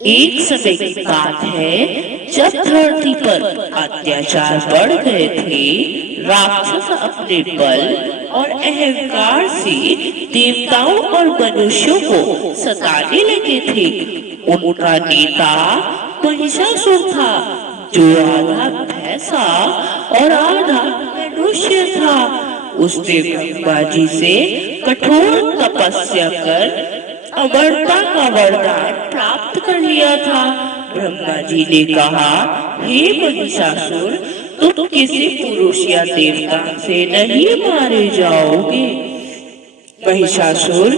एक समय की बात है जब धरती पर अत्याचार बढ़ गए थे। राक्षस अपने बल और अहंकार से देवताओं और मनुष्यों को सताने लगे थे। उनका नेता महिषासुर था, जो आधा भैंसा और आधा मनुष्य था। उसने ब्रह्मा जी से कठोर तपस्या कर अमरता का वरदान प्राप्त कर लिया था। ब्रह्मा जी ने कहा, हे महिषासुर, तुम किसी पुरुष या देवता से नहीं मारे जाओगे। महिषासुर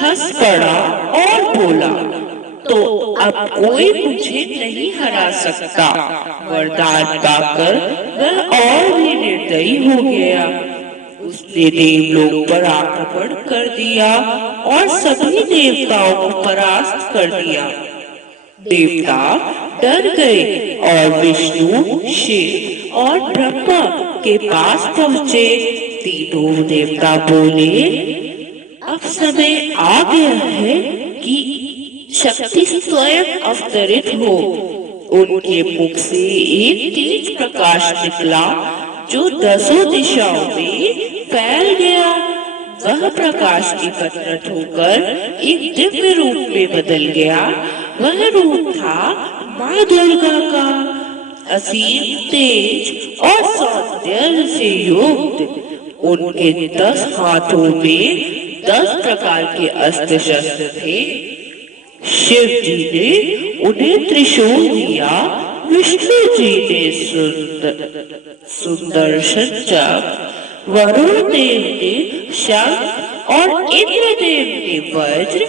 हंस पड़ा और बोला, तो अब कोई मुझे नहीं हरा सकता। वरदान पाकर वह और भी निर्दयी हो गया। उसने देवलोक पर आक्रमण कर दिया और सभी देवताओं को परास्त कर दिया। देवता डर गए और विष्णु, शिव और ब्रह्मा के पास पहुंचे। तीनों देवता बोले, अब समय आ गया है कि शक्ति स्वयं अवतरित हो। उनके मुख से एक तेज प्रकाश निकला जो 10 दिशाओं में फैल गया। वह प्रकाश एकत्रित होकर एक दिव्य रूप में बदल गया। वह रूप था माँ दुर्गा का, असीम तेज और सौंदर्य से युक्त। उनके 10 हाथों में 10 प्रकार के अस्त्र शस्त्र थे। शिव जी ने उन्हें त्रिशूल दिया, विष्णु जी ने सुदर्शन चक्र, वरुण देव ने शंख और इंद्रदेव ने वज्र।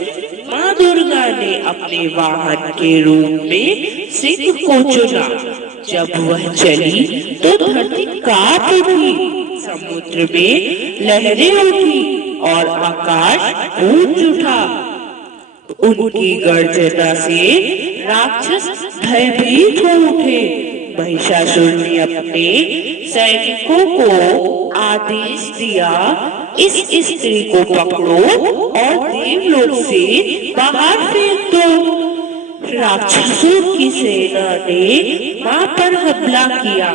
माँ दुर्गा ने अपने वाहन के रूप में सिंह को चुना। जब वह चली तो धरती कांप उठी, समुद्र में लहरें उठी और आकाश गूंज उठा। उनकी गर्जना से राक्षस भयभीत हो उठे। महिषासुर ने अपने सैनिकों को आदेश दिया, इस स्त्री को पकड़ो और देवलोक से बाहर फेंक दो। राक्षसों की सेना ने मां पर हमला किया।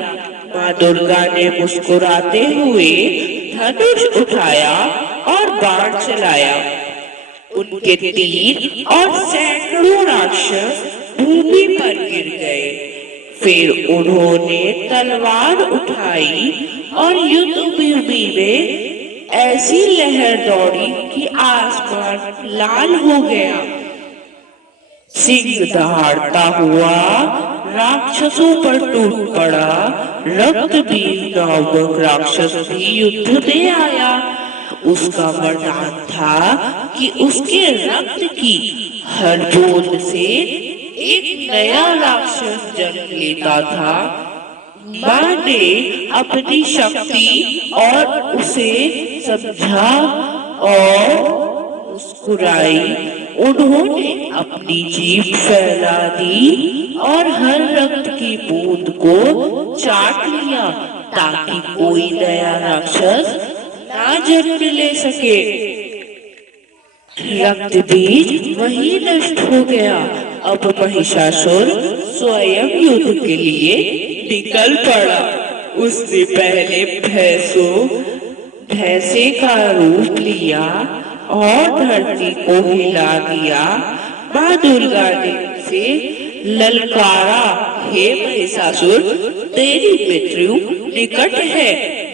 मां दुर्गा ने मुस्कुराते हुए धनुष उठाया और बाण चलाया। उनके तीर और सैकड़ों राक्षस भूमि पर गिर गए। फिर उन्होंने तलवार उठाई और युद्ध भूमि में ऐसी लहर दौड़ी कि आसमान लाल हो गया। सिंह दहाड़ता हुआ राक्षसों पर टूट पड़ा। रक्तबीज नामक राक्षस भी युद्ध में आया। उसका वरदान था कि उसके रक्त की हर बूंद से एक नया राक्षस जन्म लेता था। माँ ने अपनी शक्ति और उसे समझा और मुस्कुराई। उन्होंने अपनी जीभ फैला दी और हर रक्त की बूंद को चाट लिया ताकि कोई नया राक्षस ना जन्म ले सके। रक्त बीज वही नष्ट हो गया। अब महिषासुर स्वयं युद्ध के लिए निकल पड़ा। उसने पहले भैंसे का रूप लिया और धरती को हिला दिया। माँ दुर्गा ने उसे ललकारा, हे महिषासुर, तेरी मृत्यु निकट है।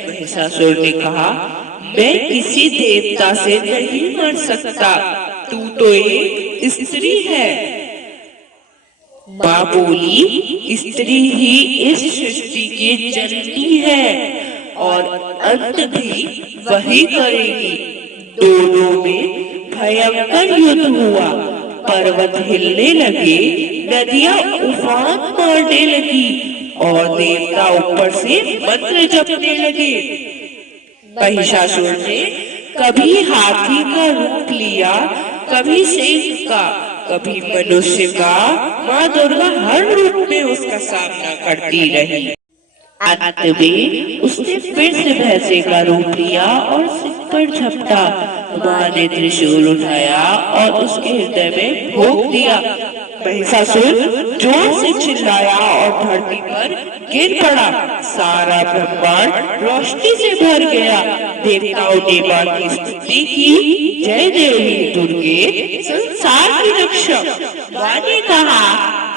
महिषासुर ने कहा, मैं किसी देवता से नहीं मर सकता, तू तो एक स्त्री है। माँ बोली, स्त्री ही इस सृष्टि की जननी है और अंत भी वही करेगी। दोनों में भयंकर युद्ध हुआ। पर्वत हिलने लगे, नदियां उफान मारने लगी और देवता ऊपर से मंत्र जपने लगे। महिषासुर ने कभी हाथी का रूप लिया, कभी सिंह का, कभी मनुष्य का। माँ दुर्गा हर रूप में उसका सामना करती रही। अंत में उसने फिर से भैंसे का रूप लिया और सिंह पर झपटा। माँ ने त्रिशूल उठाया और उसके हृदय में भोंक दिया। महिषासुर जोर से चिल्लाया और धरती पर गिर पड़ा। सारा ब्रह्मांड रोशनी से भर गया। देवताओं ने माँ की स्तुति की। जय देवी दुर्गे, संसार की रक्षक। माँ ने कहा,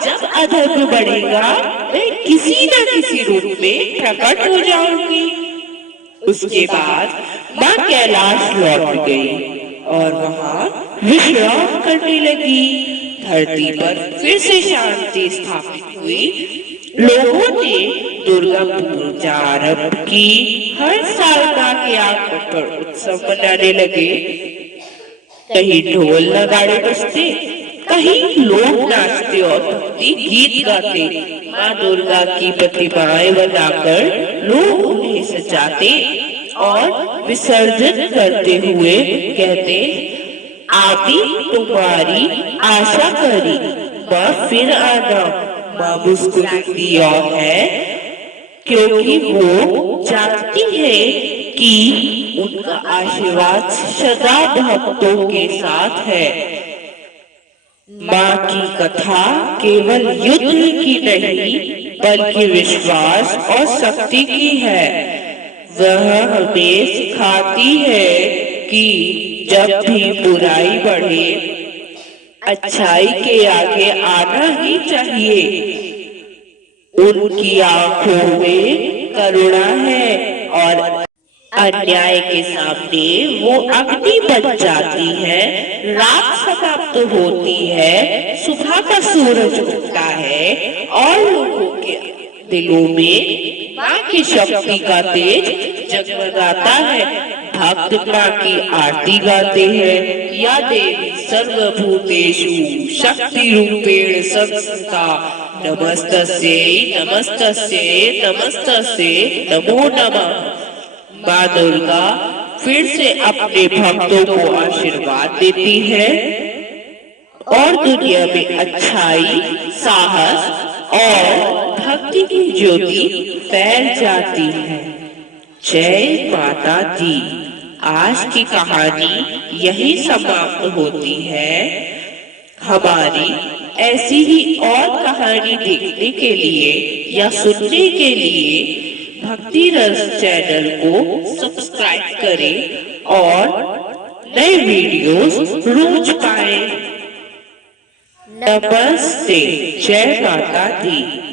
जब अधर्म बढ़ेगा मैं किसी न किसी रूप में प्रकट हो जाऊंगी। उसके बाद माँ कैलाश लौट गई और वहाँ विश्राम करने लगी। धरती पर फिर से शांति स्थापित हुई। लोगों ने दुर्गा पूजा आरंभ की। हर साल माँ के आगमन पर उत्सव मनाने लगे। कहीं ढोल नगाड़े बजते, कहीं लोग नाचते और भक्ति गीत गाते। माँ दुर्गा की प्रतिमाएं बनाकर लोग उन्हें सजाते और विसर्जन करते हुए कहते, आदि तुम्हारी आशा करी, माँ फिर आना। माँ मुस्कुराती और है क्योंकि वो जानती है कि उनका आशीर्वाद सदा भक्तों के साथ है। माँ की कथा केवल युद्ध की नहीं बल्कि विश्वास और शक्ति की है। वह हमें सिखाती है कि जब भी बुराई बढ़े, अच्छाई के आगे आना ही चाहिए। उनकी आंखों में करुणा है और अन्याय के सामने वो अग्नि बन जाती है। रात समाप्त होती है, सुबह का सूरज उगता है और लोगों के दिलों में माँ की शक्ति का तेज जगमगाता है। भक्त माँ की आरती गाते हैं। या देवी सर्वभूतेषु शक्ति रूपेण संस्थिता, नमस्तस्यै नमस्तस्यै नमस्तस्यै नमो नमः। माँ दुर्गा फिर से अपने भक्तों को आशीर्वाद देती है और दुनिया में अच्छाई, साहस और भक्ति की ज्योति फैल जाती है। जय माता दी। आज की कहानी यही समाप्त होती है। हमारी ऐसी ही और कहानी देखने के लिए या सुनने के लिए भक्ति रस चैनल को सब्सक्राइब करें और नए वीडियोस रोज पाएं। नमस्ते। जय माता दी।